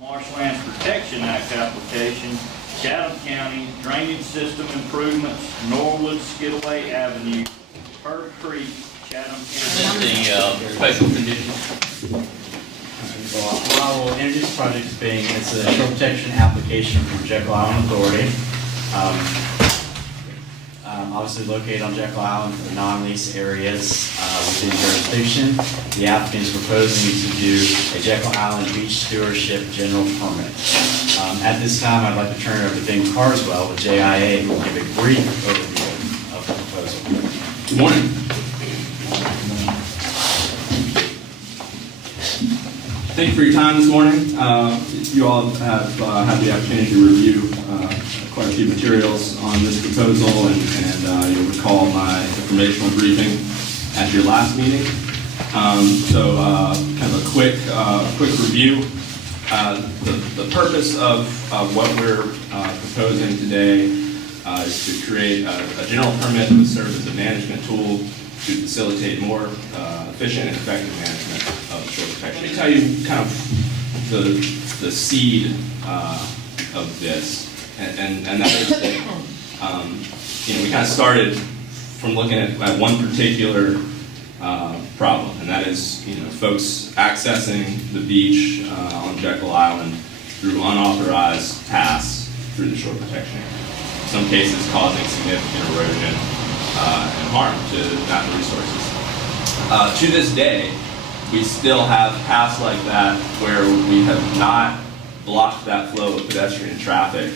Marshlands Protection Act application, Chatham County Drainage System Improvements, Norwood Skidaway Avenue, Herb Creek, Chatham County. The special conditions. Well, I will introduce the project as being, it's a shore protection application from Jekyll Island Authority. Obviously located on Jekyll Island for the non-lease areas within jurisdiction. The applicant is proposing to do a Jekyll Island beach stewardship general permit. At this time, I'd like to turn it over to Ben Carswell with JIA, who will give a brief overview of the proposal. Good morning. Thank you for your time this morning. You all have had the opportunity to review quite a few materials on this proposal, and you'll recall my informational briefing at your last meeting. So kind of a quick review. The purpose of what we're proposing today is to create a general permit that would serve as a management tool to facilitate more efficient and effective management of shore protection. Let me tell you kind of the seed of this, and that is that we kind of started from looking at one particular problem, and that is folks accessing the beach on Jekyll Island through unauthorized paths through the shore protection area. In some cases causing significant erosion and harm to natural resources. To this day, we still have paths like that where we have not blocked that flow of pedestrian traffic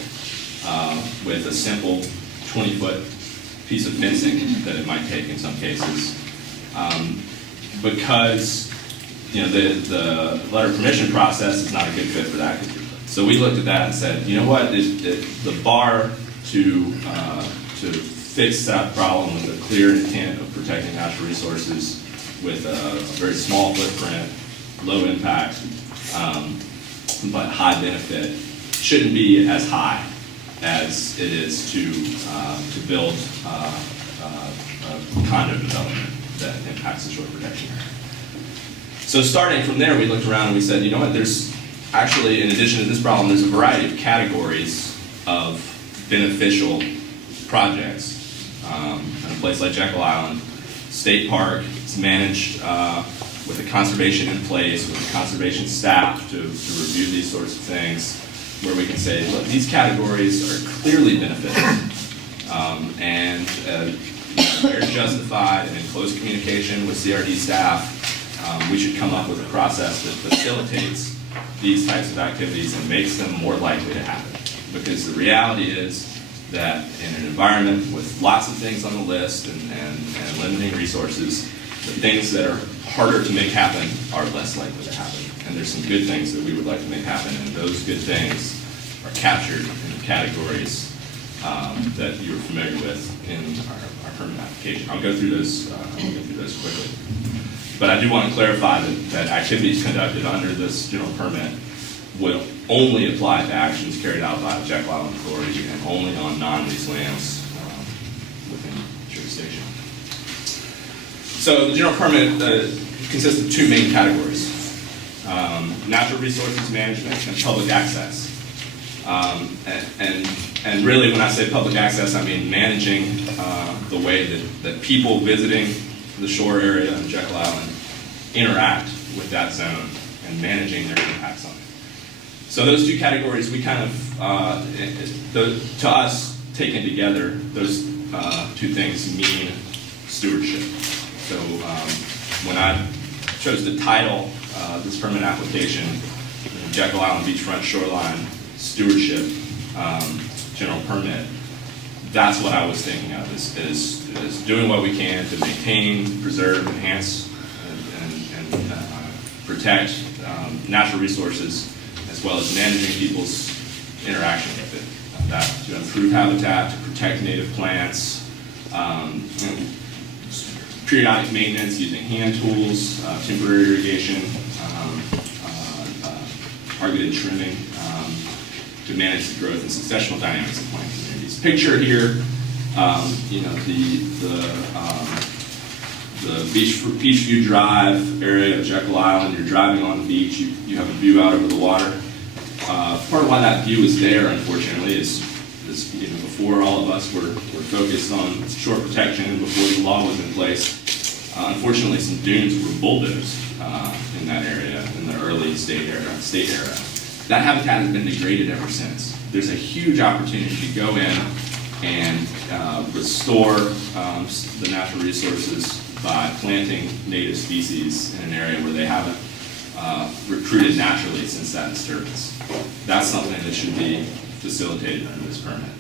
with a simple 20-foot piece of fencing that it might take in some cases. Because the letter of permission process is not a good fit for that. So we looked at that and said, you know what, the bar to fix that problem with a clear intent of protecting natural resources with a very small footprint, low impact, but high benefit, shouldn't be as high as it is to build a condo development that impacts the shore protection area. So starting from there, we looked around and we said, you know what, there's actually, in addition to this problem, there's a variety of categories of beneficial projects. In a place like Jekyll Island State Park, it's managed with a conservation in place, with a conservation staff to review these sorts of things, where we can say, look, these categories are clearly beneficial, and they're justified, and in close communication with CRD staff, we should come up with a process that facilitates these types of activities and makes them more likely to happen. Because the reality is that in an environment with lots of things on the list and limiting resources, the things that are harder to make happen are less likely to happen. And there's some good things that we would like to make happen, and those good things are captured in the categories that you're familiar with in our permit application. I'll go through those quickly. But I do want to clarify that activities conducted under this general permit will only apply to actions carried out by the Jekyll Island Authority and only on non-leased lands within jurisdiction. So the general permit consists of two main categories: natural resources management and public access. And really, when I say public access, I mean managing the way that people visiting the shore area of Jekyll Island interact with that zone and managing their impacts on it. So those two categories, we kind of, to us, taken together, those two things mean stewardship. So when I chose to title this permit application, Jekyll Island Beachfront Shoreline Stewardship General Permit, that's what I was thinking of, is doing what we can to maintain, preserve, enhance, and protect natural resources, as well as managing people's interaction with it. That to improve habitat, to protect native plants, periodic maintenance using hand tools, temporary irrigation, targeted trimming, to manage the growth and successional dynamics of plant communities. Picture here, the Beachview Drive area of Jekyll Island. You're driving on the beach. You have a view out over the water. part of why that view is there, unfortunately, is before all of us were focused on shore protection and before the law was in place, unfortunately some dunes were bulldozed in that area in the early state era. That habitat has been degraded ever since. There's a huge opportunity to go in and restore the natural resources by planting native species in an area where they haven't recruited naturally since that disturbance. That's something that should be facilitated under this permit.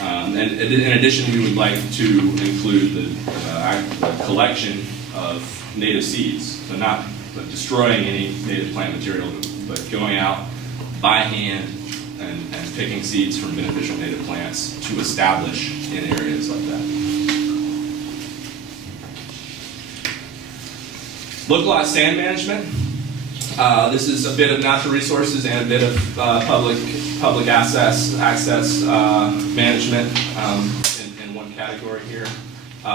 And in addition, we would like to include the collection of native seeds, so not destroying any native plant material, but going out by hand and picking seeds from beneficial native plants to establish in areas like that. Localized sand management. This is a bit of natural resources and a bit of public access management in one category here.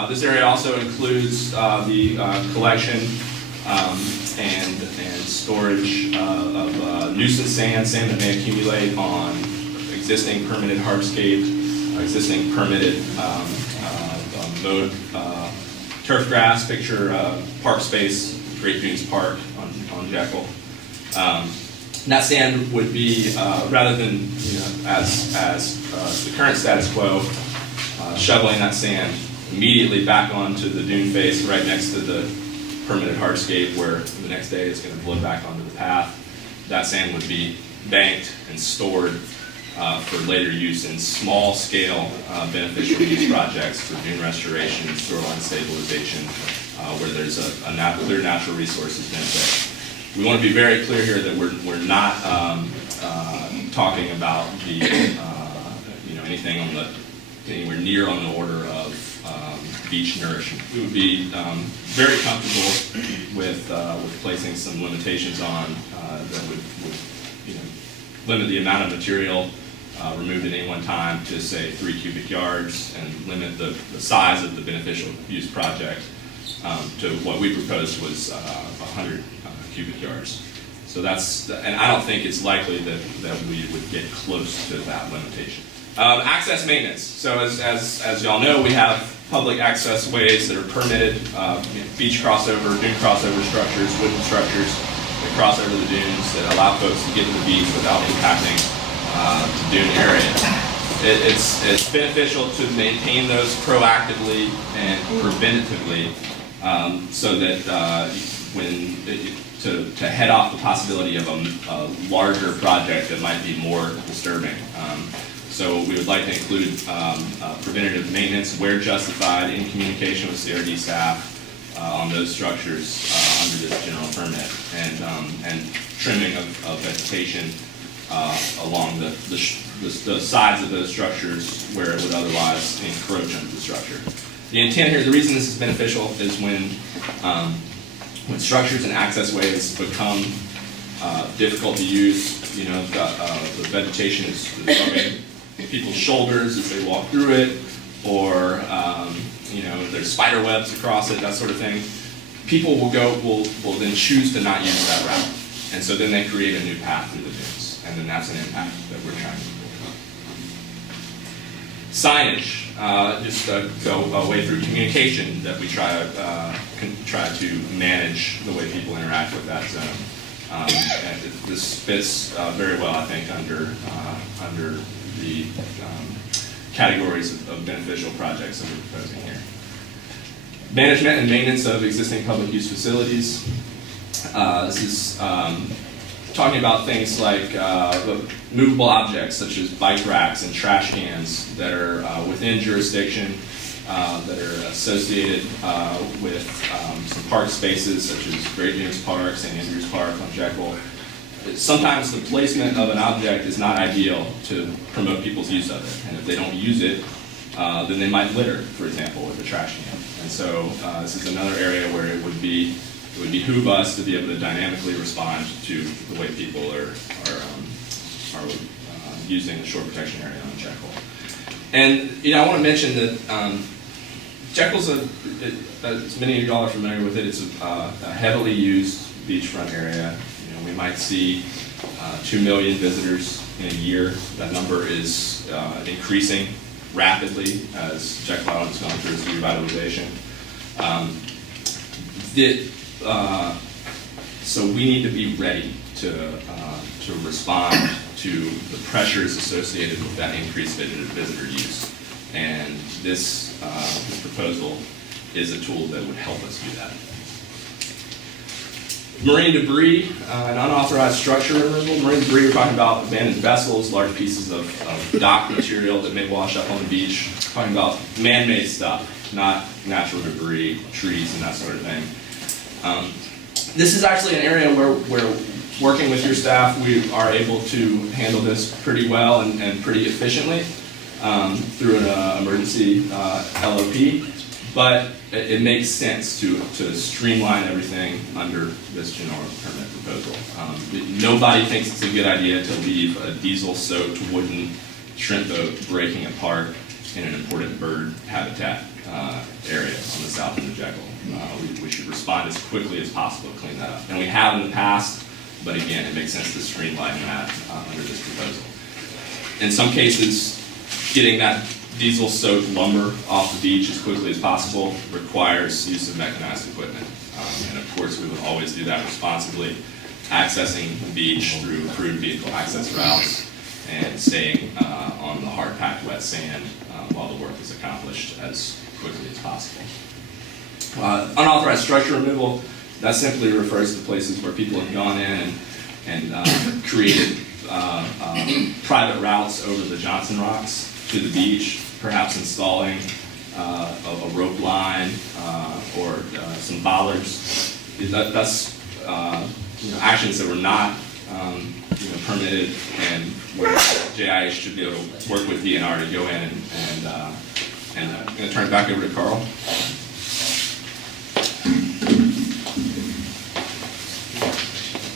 This area also includes the collection and storage of nuisance sand that may accumulate on existing permitted hardscape, existing permitted mowed turf grass. Picture park space, Great Dunes Park on Jekyll. That sand would be, rather than as the current status quo, shoveling that sand immediately back onto the dune face right next to the permitted hardscape where the next day it's going to blow back onto the path. That sand would be banked and stored for later use in small-scale beneficial use projects for dune restoration, shoreline stabilization, where there's a clear natural resources benefit. We want to be very clear here that we're not talking about the anything on the anywhere near on the order of beach nourishment. We would be very comfortable with placing some limitations on that would limit the amount of material removed at any one time to say 3 cubic yards and limit the size of the beneficial use project to what we proposed was 100 cubic yards. So that's, and I don't think it's likely that we would get close to that limitation. Access maintenance. So as y'all know, we have public access ways that are permitted, beach crossover, dune crossover structures, wooden structures that cross over the dunes that allow folks to get to the beach without impacting the dune area. It's beneficial to maintain those proactively and preventatively so that to head off the possibility of a larger project that might be more disturbing. So we would like to include preventative maintenance where justified in communication with CRD staff on those structures under this general permit, and trimming of vegetation along the sides of those structures where it would otherwise encroach onto the structure. The intent here, the reason this is beneficial is when structures and access ways become difficult to use, the vegetation is rubbing people's shoulders as they walk through it, or there's spider webs across it, that sort of thing. People will then choose to not use that route, and so then they create a new path through the dunes, and then that's an impact that we're trying to avoid. Signage, just go a way through communication that we try to manage the way people interact with that zone. And this fits very well, I think, under the categories of beneficial projects that we're proposing here. Management and maintenance of existing public use facilities. This is talking about things like movable objects such as bike racks and trash cans that are within jurisdiction, that are associated with some park spaces such as Great Dunes Park, St. Andrews Park on Jekyll. Sometimes the placement of an object is not ideal to promote people's use of it, and if they don't use it, then they might litter, for example, with a trash can. And so this is another area where it would behoove us to be able to dynamically respond to the way people are using the shore protection area on Jekyll. And I want to mention that Jekyll's as many of y'all are familiar with it, it's a heavily used beachfront area. we might see 2 million visitors in a year. That number is increasing rapidly as Jekyll Island has gone through its revitalization. So we need to be ready to respond to the pressures associated with that increased visitor use. And this proposal is a tool that would help us do that. Marine debris and unauthorized structure removal. Marine debris, we're talking about abandoned vessels, large pieces of dock material that may wash up on the beach. We're talking about man-made stuff, not natural debris, trees, and that sort of thing. This is actually an area where working with your staff, we are able to handle this pretty well and pretty efficiently through an emergency LOP. But it makes sense to streamline everything under this general permit proposal. Nobody thinks it's a good idea to leave a diesel-soaked wooden shrimp boat breaking apart in an important bird habitat area on the south end of Jekyll. We should respond as quickly as possible to clean that up. And we have in the past, but again, it makes sense to streamline that under this proposal. In some cases, getting that diesel-soaked lumber off the beach as quickly as possible requires use of mechanized equipment. And of course, we would always do that responsibly, accessing the beach through approved vehicle access routes and staying on the hard-packed wet sand while the work is accomplished as quickly as possible. Unauthorized structure removal, that simply refers to places where people have gone in and created private routes over the Johnson Rocks to the beach, perhaps installing a rope line or some bollards. That's actions that were not permitted, and where JIA should be able to work with DNR to go in and I'm going to turn it back over to Carl.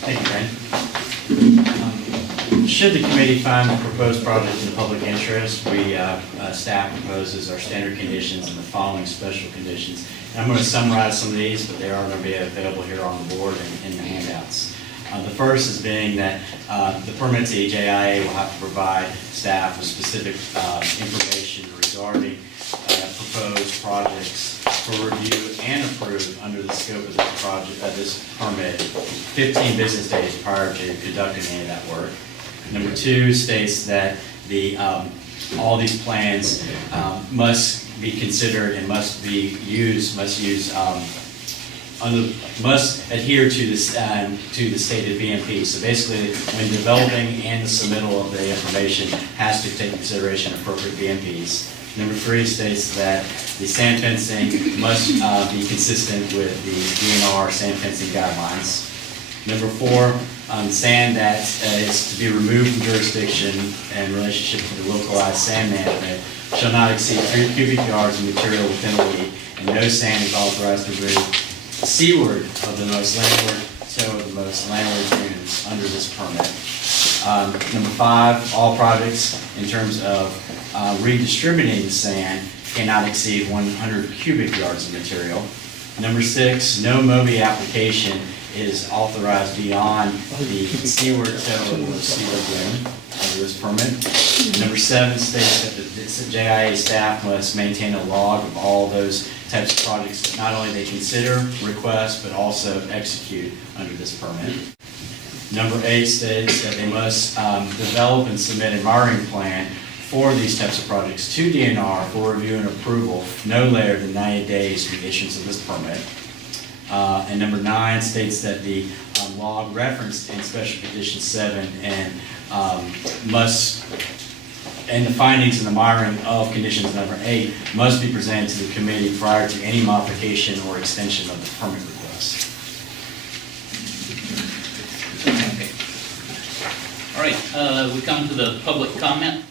Thank you, Ben. Should the committee find the proposed project in the public interest, staff proposes our standard conditions and the following special conditions. And I'm going to summarize some of these, but they are going to be available here on the board and in the handouts. The first is being that the permittee, JIA, will have to provide staff with specific information regarding proposed projects for review and approved under the scope of this project, this permit, 15 business days prior to conducting any of that work. Number 2 states that all these plans must be considered and must adhere to the stated BMP. So basically, when developing and the submittal of the information has to take into consideration appropriate BMPs. Number 3 states that the sand fencing must be consistent with the DNR sand fencing guidelines. Number 4, sand that is to be removed from jurisdiction in relationship to the localized sand management shall not exceed 3 cubic yards of material within a week, and no sand is authorized to move seaward of the most landward toe of the most landward dunes under this permit. Number 5, all projects in terms of redistributing the sand cannot exceed 100 cubic yards of material. Number 6, no MOBI application is authorized beyond the seaward toe of the seaward dune under this permit. Number 7 states that the JIA staff must maintain a log of all those types of projects that not only they consider, request, but also execute under this permit. Number 8 states that they must develop and submit a monitoring plan for these types of projects to DNR for review and approval no later than 90 days from the issuance of this permit. And number 9 states that the log referenced in Special Condition 7 and the findings in the monitoring of conditions number 8 must be presented to the committee prior to any modification or extension of the permit request. Okay. All right, we come to the public comment.